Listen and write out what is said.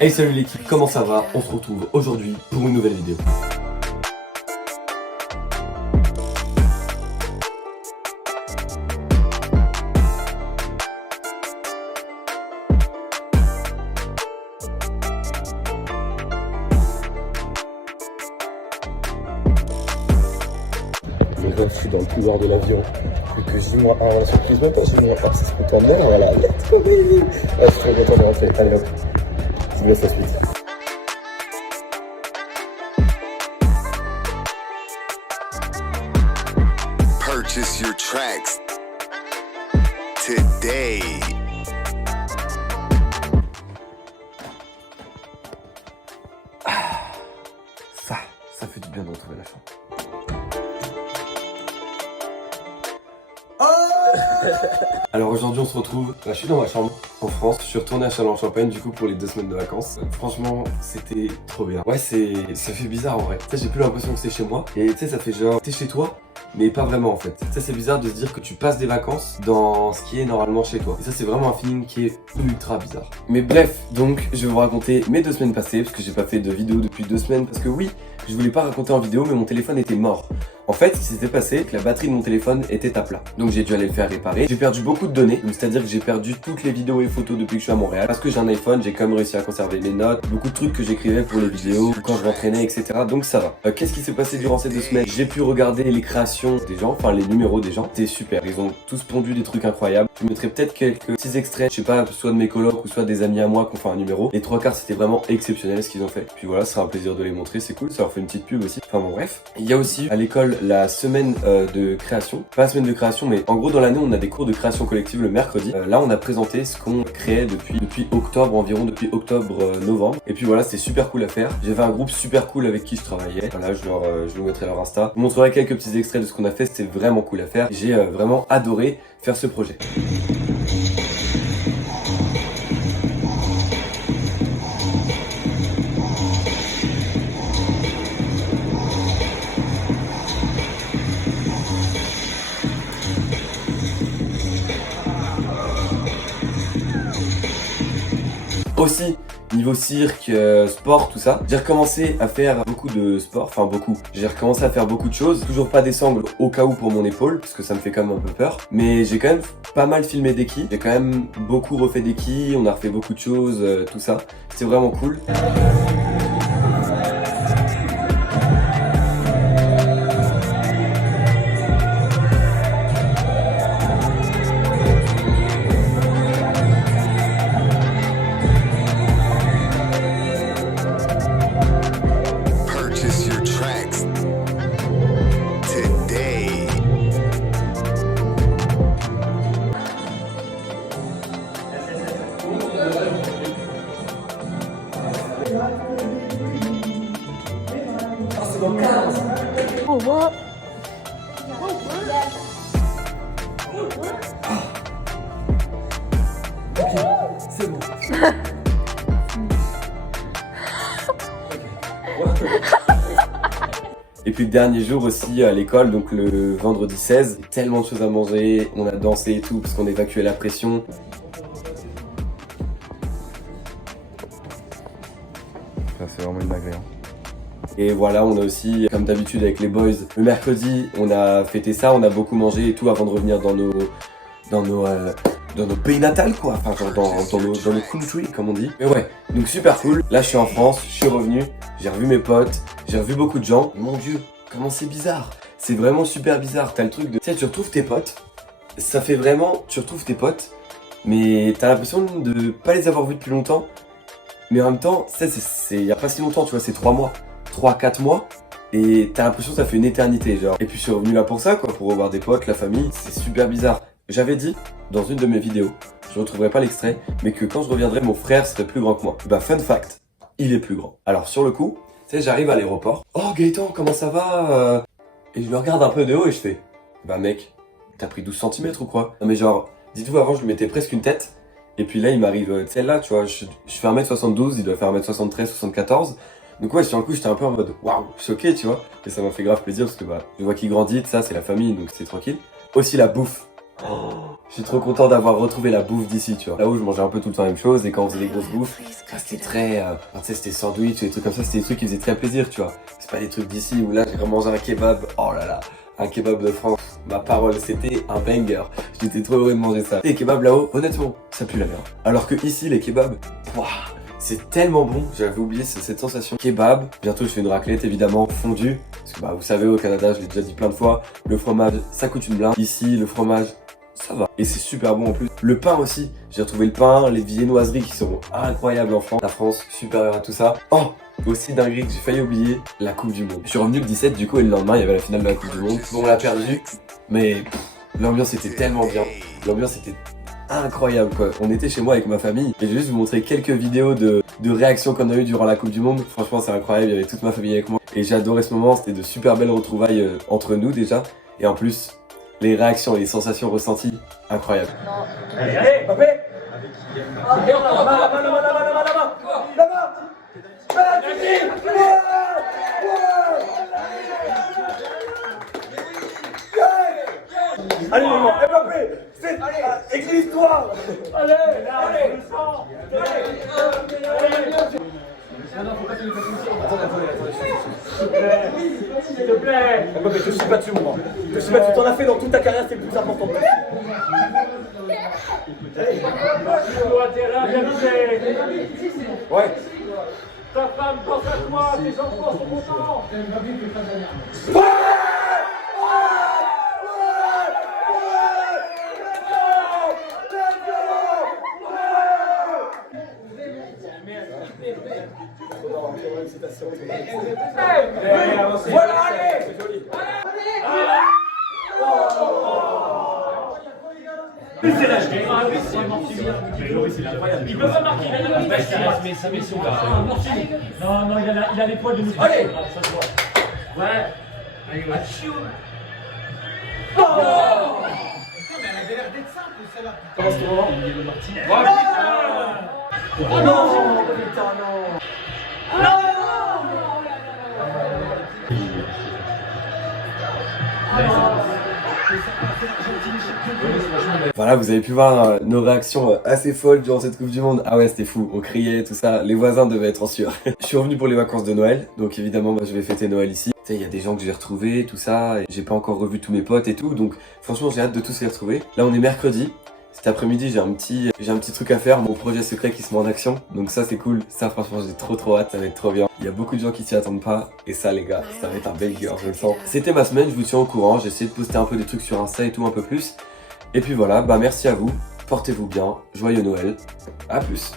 Hey salut l'équipe, comment ça va? On se retrouve aujourd'hui pour une nouvelle vidéo. Et là, je suis dans le couloir de l'avion. Vu que J-1, la surprise, même pas J-1, c'est ce qu'on t'en est, voilà. Let's go, baby! Ah, je suis trop content de rentrer. Allez hop, je vous laisse la suite. Purchase your tracks today. Ça fait du bien de retrouver la chambre. Alors aujourd'hui on se retrouve, là, je suis dans ma chambre en France, je suis retourné à Châlons-en-Champagne du coup pour les 2 semaines de vacances. Franchement c'était trop bien. Ouais ça fait bizarre en vrai, tu sais j'ai plus l'impression que c'est chez moi et tu sais ça fait genre t'es chez toi mais pas vraiment en fait. Tu sais c'est bizarre de se dire que tu passes des vacances dans ce qui est normalement chez toi. Et ça c'est vraiment un feeling qui est ultra bizarre. Mais bref, donc je vais vous raconter mes 2 semaines passées parce que j'ai pas fait de vidéo depuis 2 semaines parce que oui, je voulais pas raconter en vidéo mais mon téléphone était mort. En fait, ce qui s'était passé, c'est que la batterie de mon téléphone était à plat. Donc j'ai dû aller le faire réparer. J'ai perdu beaucoup de données, c'est-à-dire que j'ai perdu toutes les vidéos et photos depuis que je suis à Montréal. Parce que j'ai un iPhone, j'ai quand même réussi à conserver mes notes, beaucoup de trucs que j'écrivais pour les vidéos, quand je m'entraînais, etc. Donc ça va. Qu'est-ce qui s'est passé durant ces 2 semaines? J'ai pu regarder les créations des gens, enfin les numéros des gens. C'était super, ils ont tous pondu des trucs incroyables. Je mettrai peut-être quelques petits extraits, je sais pas, soit de mes colocs ou soit des amis à moi qui ont fait un numéro. Les 3 quarts c'était vraiment exceptionnel ce qu'ils ont fait. Puis voilà, ce sera un plaisir de les montrer, c'est cool, ça leur fait une petite pub aussi. Enfin bon bref. Il y a aussi à l'école la semaine de création, pas la semaine de création mais en gros dans l'année on a des cours de création collective le mercredi. Là on a présenté ce qu'on créait depuis octobre environ, depuis octobre-novembre. Et puis voilà, c'était super cool à faire. J'avais un groupe super cool avec qui je travaillais. Voilà, je vous mettrai leur Insta. Je vous montrerai quelques petits extraits de ce qu'on a fait, c'était vraiment cool à faire. J'ai vraiment adoré faire ce projet. Aussi, niveau cirque, sport, tout ça, j'ai recommencé à faire beaucoup de sport, enfin beaucoup. J'ai recommencé à faire beaucoup de choses, toujours pas des sangles au cas où pour mon épaule, parce que ça me fait quand même un peu peur. Mais j'ai quand même pas mal filmé des quis, j'ai quand même beaucoup refait des quis, on a refait beaucoup de choses, tout ça. C'était vraiment cool. Purchase your tracks today. Oh, what? C'est bon. Et puis le dernier jour aussi à l'école, donc le vendredi 16, tellement de choses à manger, on a dansé et tout parce qu'on évacuait la pression. C'est vraiment une dinguerie. Et voilà, on a aussi, comme d'habitude avec les boys, le mercredi, on a fêté ça, on a beaucoup mangé et tout avant de revenir dans nos pays natals quoi, enfin genre dans nos country comme on dit. Mais ouais, donc super cool. Là je suis en France, je suis revenu, j'ai revu mes potes, j'ai revu beaucoup de gens. Mon dieu, comment c'est bizarre. C'est vraiment super bizarre, t'as le truc de... Tu sais, tu retrouves tes potes, ça fait vraiment... Tu retrouves tes potes, mais t'as l'impression de pas les avoir vus depuis longtemps. Mais en même temps, c'est il y a pas si longtemps, tu vois, c'est 3 mois, 3-4 mois. Et t'as l'impression que ça fait une éternité, genre. Et puis je suis revenu là pour ça, quoi, pour revoir des potes, la famille, c'est super bizarre. J'avais dit, dans une de mes vidéos, je retrouverai pas l'extrait, mais que quand je reviendrai, mon frère serait plus grand que moi. Bah fun fact, il est plus grand. Alors sur le coup, tu sais, j'arrive à l'aéroport. Oh Gaëtan, comment ça va? Et je le regarde un peu de haut et je fais, bah mec, t'as pris 12 cm ou quoi? Non mais genre, dites-vous avant je lui mettais presque une tête. Et puis là il m'arrive celle-là, tu vois, je fais 1m72, il doit faire 1m73, 74. Donc ouais, sur le coup j'étais un peu en mode waouh, choqué, tu vois. Et ça m'a fait grave plaisir parce que bah, je vois qu'il grandit, ça c'est la famille, donc c'est tranquille. Aussi la bouffe. Je suis trop content d'avoir retrouvé la bouffe d'ici, tu vois. Là où je mangeais un peu tout le temps la même chose et quand on faisait des grosses bouffes, c'était très... tu sais, c'était sandwich et des trucs comme ça, c'était des trucs qui faisaient très plaisir, tu vois. C'est pas des trucs d'ici où là, j'ai remangé un kebab, oh là là, un kebab de France, ma parole, c'était un banger. J'étais trop heureux de manger ça. Et les kebabs là-haut, honnêtement, ça pue la merde. Alors que ici, les kebabs, waouh, c'est tellement bon, j'avais oublié cette sensation. Kebab, bientôt je fais une raclette évidemment, fondue. Parce que bah, vous savez, au Canada, je l'ai déjà dit plein de fois, le fromage, ça coûte une blinde. Ici, le fromage, ça va. Et c'est super bon en plus. Le pain aussi, j'ai retrouvé le pain, les viennoiseries qui sont incroyables en France. La France, supérieure à tout ça. Oh, aussi dinguerie que j'ai failli oublier, la Coupe du Monde. Je suis revenu le 17 du coup et le lendemain, il y avait la finale de la Coupe du Monde. Bon, on l'a perdu, mais l'ambiance était tellement bien. L'ambiance était incroyable quoi. On était chez moi avec ma famille et je vais juste vous montrer quelques vidéos de réactions qu'on a eues durant la Coupe du Monde. Franchement, c'est incroyable, il y avait toute ma famille avec moi. Et j'ai adoré ce moment, c'était de super belles retrouvailles entre nous déjà. Et en plus, les réactions et les sensations ressenties, incroyables. Allez, allez, Mbappé. Allez, maman, Mbappé, c'est écris l'histoire. Allez, allez, s'il te plaît. Mbappé, te chie pas dessus, mon gars. Te chie pas dessus, t'en as fait dans toute ta carrière, c'est le plus important. Ouais. Ta femme pense à toi, tes enfants sont contents. Voilà, allez. C'est joli. C'est lâché. Il peut pas marquer, mais ça met son gars. Non, il a les poils de nous. Allez, ça se voit. Ouais. Allez, achou. Oh mais elle avait l'air d'être simple celle-là. Comment ce moment? Oh non, putain, non. Voilà, vous avez pu voir nos réactions assez folles durant cette Coupe du Monde. Ah ouais, c'était fou, on criait, tout ça, les voisins devaient être en sueur. Je suis revenu pour les vacances de Noël, donc évidemment, moi, je vais fêter Noël ici. Tu sais, il y a des gens que j'ai retrouvés, tout ça, et j'ai pas encore revu tous mes potes et tout, donc franchement, j'ai hâte de tous les retrouver. Là, on est mercredi. Cet après-midi, j'ai un petit truc à faire, mon projet secret qui se met en action. Donc ça, c'est cool. Ça, franchement, j'ai trop hâte. Ça va être trop bien. Il y a beaucoup de gens qui s'y attendent pas. Et ça, les gars, ça va être un banger, je le sens. C'était ma semaine, je vous tiens au courant. J'ai essayé de poster un peu des trucs sur Insta et tout, un peu plus. Et puis voilà, bah merci à vous. Portez-vous bien. Joyeux Noël. À plus.